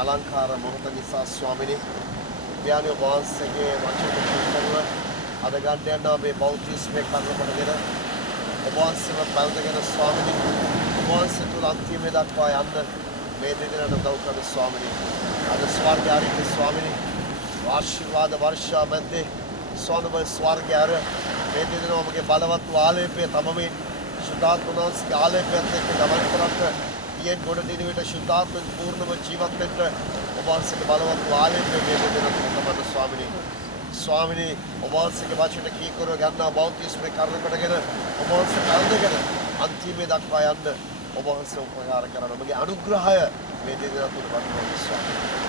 අලංකාර මොහොත නිසා ස්වාමිනී ඥානීය වහන්සේගේ වචන පිළිපදව අද ගන්න යනවා මේ බෞද්ධිස්මේ කර්ම කොටගෙන ඔබ වහන්සේව බැලඳගෙන ස්වාමිනී ඔබ වහන්සේ තුල අන්තිමේ දක්වා යන්න මේ දෙදෙනාට උදව් කරන ස්වාමිනී අද ස්වර්ගාරික ස්වාමිනී ආශිර්වාද වර්ෂා මැද්දේ සෝනබ ස්වර්ගාර මේ දෙදෙනා ඔබගේ බලවත් ආලේපය තමයි සුද්ධාත්ම වහන්සේගේ ආලේපයත් එක්ක ගමන් කරන්න යෙන් ගොඩ දින විට සුද්ධාත්ම පූර්ණව ජීවත් වෙන්න ඔබ වහන්සේගේ බලවත් ආලේපය මේ දෙදෙනාට තමයි ස්වාමිනී ඔබ වහන්සේගේ වචන කීකරව ගන්නා බෞද්ධිස්මේ කර්ම කොටගෙන ඔබ වහන්සේ කල්දගෙන අන්තිමේ දක්වා යන්න ඔබ වහන්සේ උපකාර කරන ඔබගේ අනුග්‍රහය මේ දෙදෙනා තුල වඩනවා ස්වාමී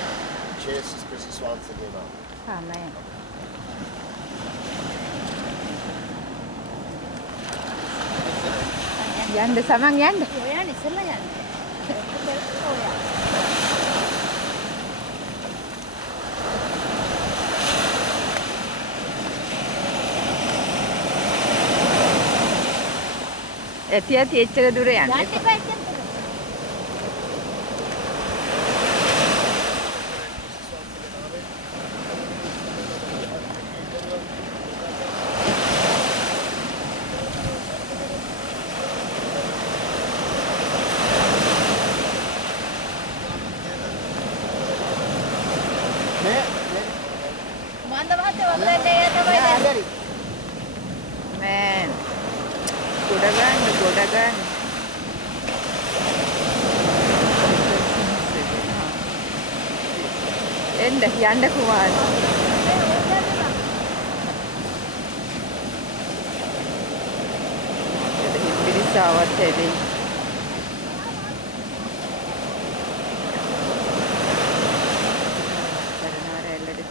ජේසුස් ක්‍රිස්තුස් වහන්සේගේ නාමයෙන් ආමෙන්. යන්න සමන් යන්න. ඔයා ඉස්සෙල්ලා යන්න. ඇති එච්චර දුර යන්න. යන්න එපා එච්චර. මන්ද මහත්තයා වගලන්නේ තමයි දැන්. මෑන්. ගොඩ ගන්න. එන්න යන්න කුමාර. පිරිසාවත් ඇදී.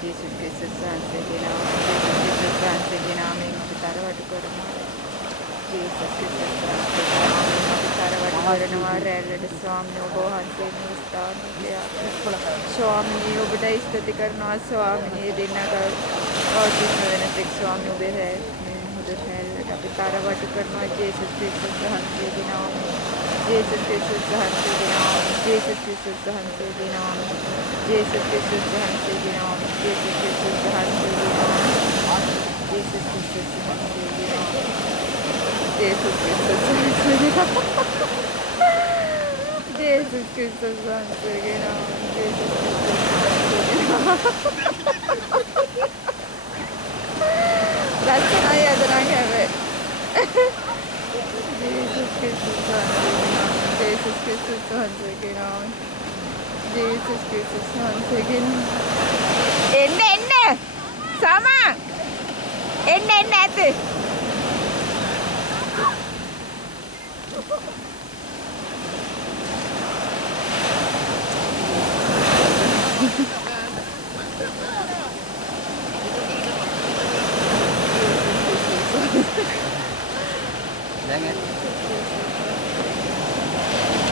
Jesus Kristus වහන්සේගේ නාමයෙන් අපි තරවටු කරනවා. Jesus Kristus තරවටු කරනවා රැල්ලට ස්වාමීන් වහන්සේ මේ ස්ථානයේ ස්වාමීන් ඔබට ස්තුති කරනවා ස්වාමීන් දෙන්නක වටින වෙන තෙක් ස්වාමීන් ඔබේ හොඳ රැල්ලට අපි තරවටු කරනවා Jesus Kristus වහන්සේගේ නාමයෙන්. Jesus Kristus වහන්සේගේ නාමයෙන්. Jesus Kristus වහන්සේගේ නාමයෙන්. Jesus Kristus වහන්සේගේ නාමයෙන්. Jesus Kristus වහන්සේගේ නාමයෙන්. Jesus Kristus වහන්සේගේ නාමයෙන්. Jesus Kristus වහන්සේගේ නාමයෙන්. Jesus Kristus වහන්සේගේ නාමයෙන්. Jesus ලස්සනයි අද නම් හැබැයි. Jesus Kristus වහන්සේගේ නාමයෙන්. Jesus Kristus වහන්සේගේ නාමයෙන්. Jesus Kristus වහන්සේගේ නාමයෙන්. එන්න සමා එන්න ඇත. දැන්